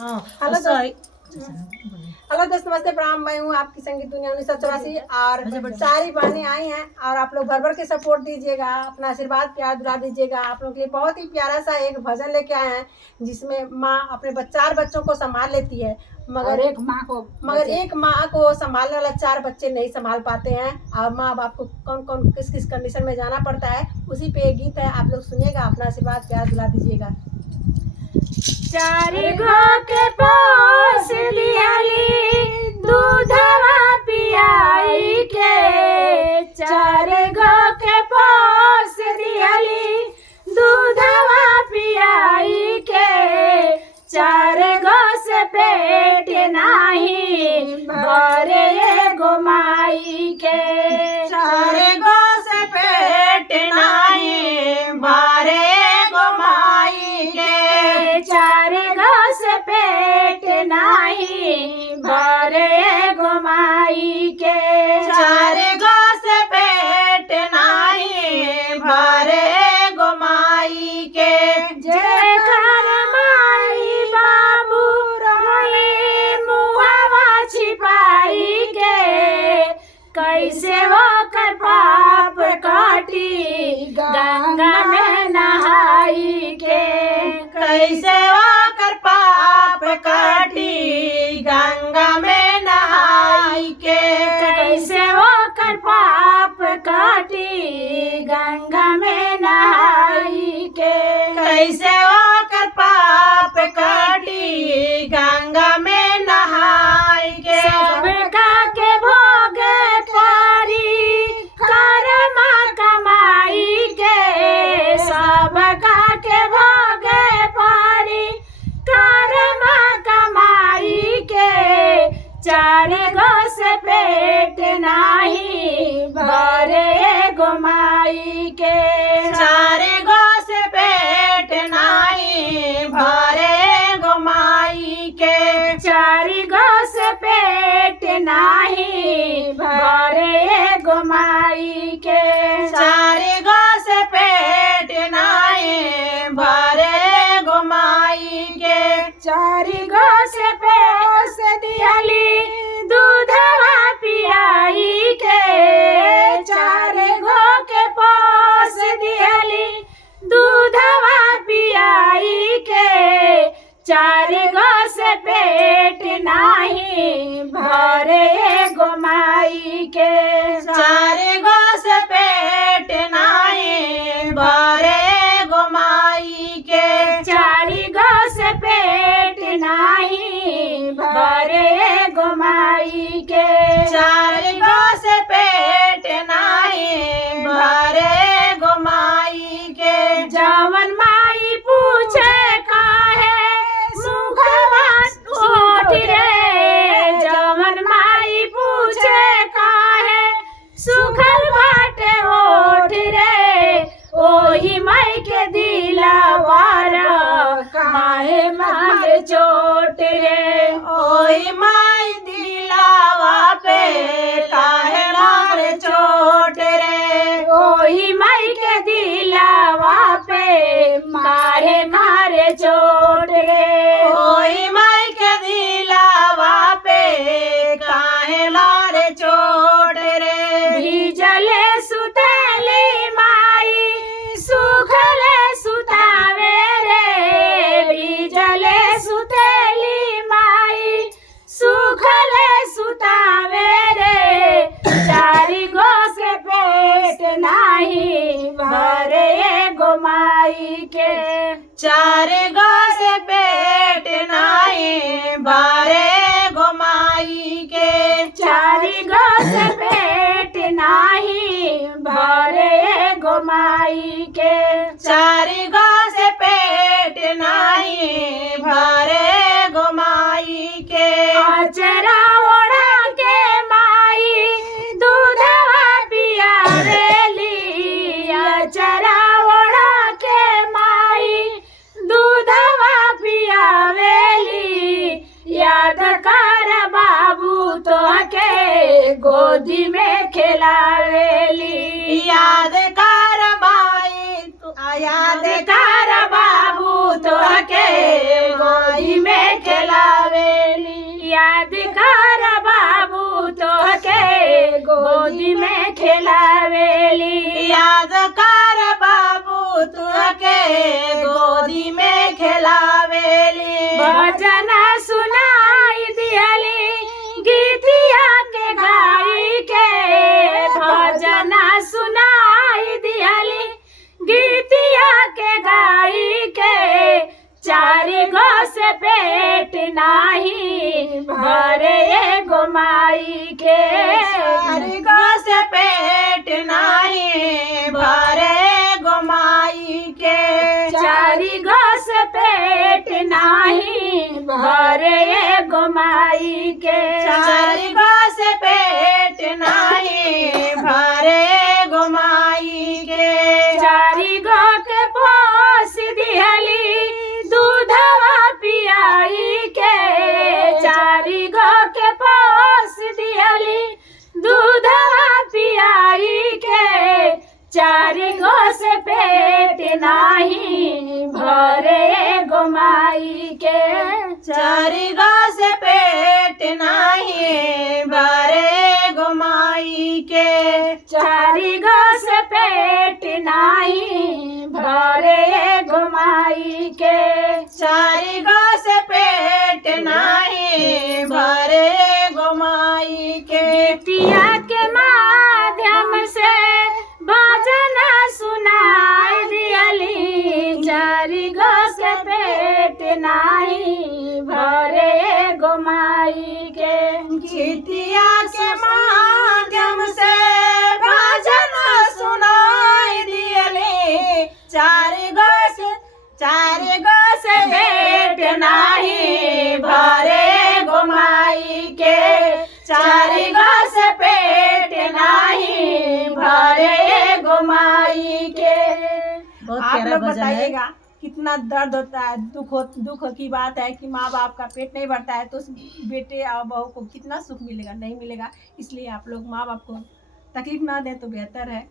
Hello दोस्त, नमस्ते, प्रणाम। मैं हूँ आपकी संगीत दुनिया 1984 और सारी बहनें आई हैं और आप लोग भर भर के सपोर्ट दीजिएगा, अपना आशीर्वाद प्यार दुला दीजिएगा। आप लोग के लिए बहुत ही प्यारा सा एक भजन लेके आए हैं जिसमें माँ अपने चार बच्चों को संभाल लेती है, मगर एक माँ को संभालने वाला चार बच्चे नहीं संभाल पाते हैं और माँ बाप को कौन कौन किस किस कंडीशन में जाना पड़ता है, उसी पे एक गीत है। आप लोग सुनिएगा, अपना आशीर्वाद प्यार दुला दीजिएगा। चार गो के पोस दियाली दूधवा पियाई के, चार गो के पोस दियाली दूधवा पियाई के, चार गो से पेट नाही भरे एगो माई के, चार गो से पेट नाही भरे एगो माई के, चार गो से पेट नाही भरे एगो माई के, चार गो से पेट नाही भरे एगो माई के। जेकर माई बाबू रहे मुहावा छिपाई के, कैसे होकर पाप काटी गंगा में नहाई के, कैसे होकर पाप काटी गंगा में नहाई के, कैसे होकर पाप काटी गंगा में नहाई के, कैसे होकर पाप काटी गंगा में नहाई के। सबका के भोग पारी कर्मा कमाई के, सबका के भोग पारी कर्मा कमाई के, चार गो से पेट नाही भरे एगो माई के, चार गो से पेट नाही भरे एगो माई के, चार गो से पेट नाही भरे एगो माई के, चार गो से पेट नाही भरे एगो माई के, चार गो से पोस दियाली दूधवा पियाई के, चार गो के पोस दियाली दूधवा पियाई के, चार गो से पेट नाही भरे एगो माई के, चार गो से पेट नाही भरे एगो माई के, चार गो से पेट नाही भरे एगो माई के, चार गो से पेट नाही भरे एगो माई के। जवन माई पूछे काहे सुखवा ओठ रे, जवन माई पूछे काहे सुखल बाटे ओठ रे, ओही माई के दिलवार काहे मार चोट रे, ओही माई दिलावा पे काहे मारे चोट रे, ओही माई के दिलवा पे मारे मारे चोट रे, ओही माई के दिलावा पे काहे मारे चोट रे। भीजले सुतली माई सुखले सुतावे रे, भीजले सुतली माई सुखले सुतावे रे, चार गो से पेट नाही भरे एगो माई के, चार गो से पेट नाही भरे एगो माई के, चार गो से पेट नाही भरे एगो माई के, चार गो से पेट नाही भरे एगो माई के। अचरा ओढ़ा के माई दूधवा पियावेली, अचरा ओढ़ा के माई दूधवा पियावेली, याद कर बाबू तोहके गोदी में खिलावेली, याद कर माई याद कर बाबू तोहके गोदी में खेला याद कर बाबू तो के गोदी में खिलावेली। याद कर बाबू तुके गोदी में खिलावेली। भजन सुनाई दियली गीतिया के गाई के। भजन सुनाई दियली गीतिया के गाई के। चारि गो से पेट नाही भरे एगो माई के। चारि गो से पेट नाही भरे एगो माई के। चारि गो से पेट नाही भरे एगो माई के। चारि गो से पेट नाही भरे एगो माई के। चारि गो के पोस दिहली दूधवा पियाई के। चारि गो के पोस दिहली दूधवा पियाई के। चारि गो से पेट नाही भरे एगो माई के। चारि गो से पेट नाही भरे एगो माई के। चारि गो से पेट नाही भरे एगो माई के। चारि गो से पेट नाही भरे एगो माई के। गीतिया के माध्यम से भजन सुनाई दियली। चारि गो से पेट नाही भरे एगो माई के। गीतिया के माध्यम से भजन सुनाई दियले। चारि गो से पेट नाही भरे एगो माई के। चारि गो से पेट नाही भरे एगो माई के। आप लोग बताइएगा कितना दर्द होता है, दुख की बात है कि माँ बाप का पेट नहीं भरता है तो उस बेटे और बहू को कितना सुख मिलेगा, नहीं मिलेगा। इसलिए आप लोग माँ बाप को तकलीफ ना दें तो बेहतर है।